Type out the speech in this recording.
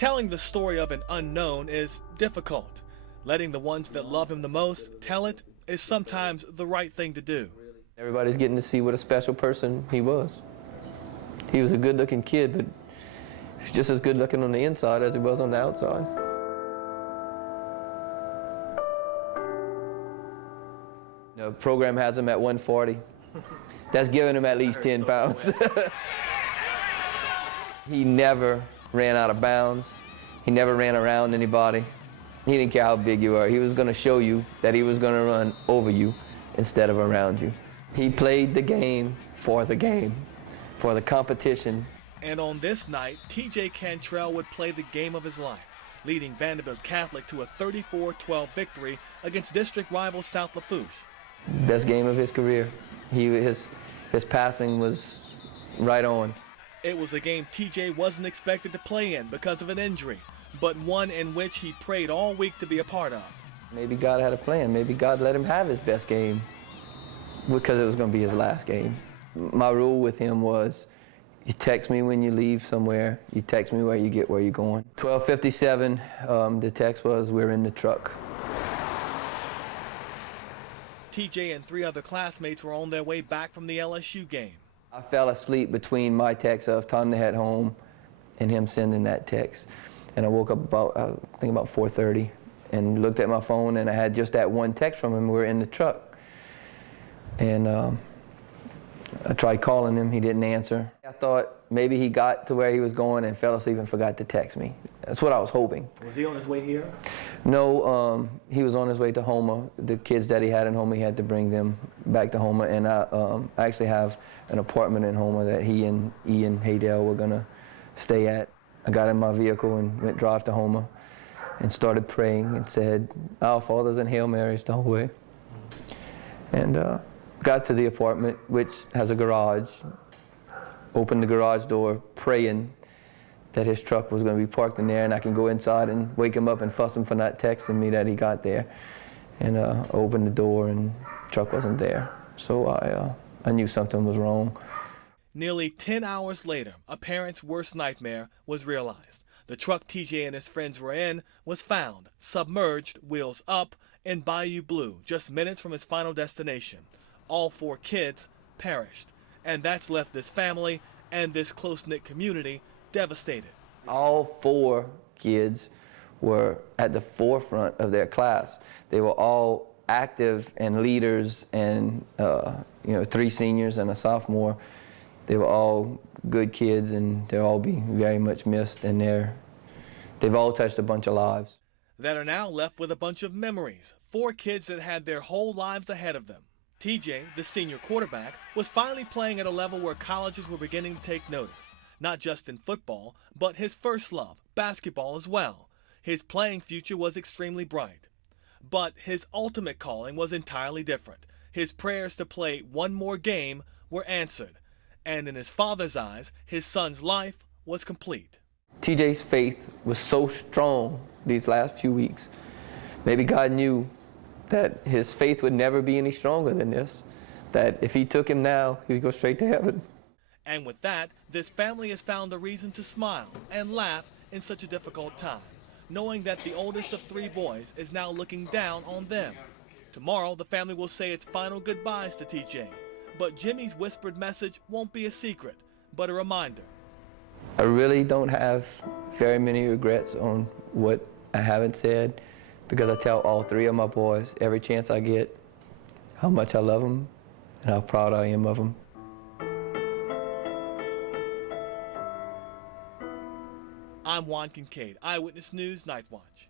Telling the story of an unknown is difficult. Letting the ones that love him the most tell it is sometimes the right thing to do. Everybody's getting to see what a special person he was. He was a good-looking kid, but he's just as good-looking on the inside as he was on the outside. The program has him at 140. That's giving him at least 10 pounds. He never ran out of bounds. He never ran around anybody. He didn't care how big you were. He was going to show you that he was going to run over you instead of around you. He played the game, for the competition. And on this night, TJ Cantrell would play the game of his life, leading Vanderbilt Catholic to a 34-12 victory against district rival South Lafourche. Best game of his career. His passing was right on. It was a game TJ wasn't expected to play in because of an injury, but one in which he prayed all week to be a part of. Maybe God had a plan. Maybe God let him have his best game because it was going to be his last game. My rule with him was, you text me when you leave somewhere, you text me where you get where you're going. 12:57, the text was, we're in the truck. TJ and 3 other classmates were on their way back from the LSU game. I fell asleep between my text of time to head home and him sending that text. And I woke up about, I think about 4:30 and looked at my phone, and I had just that one text from him. We were in the truck. And I tried calling him, he didn't answer. I thought maybe he got to where he was going and fell asleep and forgot to text me. That's what I was hoping. Was he on his way here? No, he was on his way to Houma. The kids that he had in Houma, he had to bring them back to Houma. And I actually have an apartment in Houma that he and Ian Haydell were gonna stay at. I got in my vehicle and went drive to Houma and started praying and said, Our Fathers and Hail Marys the whole way. And got to the apartment, which has a garage, opened the garage door, praying that his truck was going to be parked in there and I can go inside and wake him up and fuss him for not texting me that he got there. And opened the door and the truck wasn't there. So I knew something was wrong. Nearly 10 hours later, a parent's worst nightmare was realized. The truck TJ and his friends were in was found, submerged, wheels up, in Bayou Blue, just minutes from his final destination. All 4 kids perished, and that's left this family and this close-knit community devastated. All 4 kids were at the forefront of their class. They were all active and leaders, and 3 seniors and a sophomore. They were all good kids, and they'll all be very much missed, and they've all touched a bunch of lives. That are now left with a bunch of memories. 4 kids that had their whole lives ahead of them. TJ, the senior quarterback, was finally playing at a level where colleges were beginning to take notice. Not just in football, but his first love, basketball as well. His playing future was extremely bright. But his ultimate calling was entirely different. His prayers to play one more game were answered. And in his father's eyes, his son's life was complete. TJ's faith was so strong these last few weeks. Maybe God knew that his faith would never be any stronger than this, that if he took him now, he would go straight to heaven. And with that, this family has found a reason to smile and laugh in such a difficult time, knowing that the oldest of 3 boys is now looking down on them. Tomorrow, the family will say its final goodbyes to TJ, but Jimmy's whispered message won't be a secret, but a reminder. I really don't have very many regrets on what I haven't said, because I tell all 3 of my boys every chance I get how much I love them and how proud I am of them. I'm Juan Kincaid, Eyewitness News, Night Watch.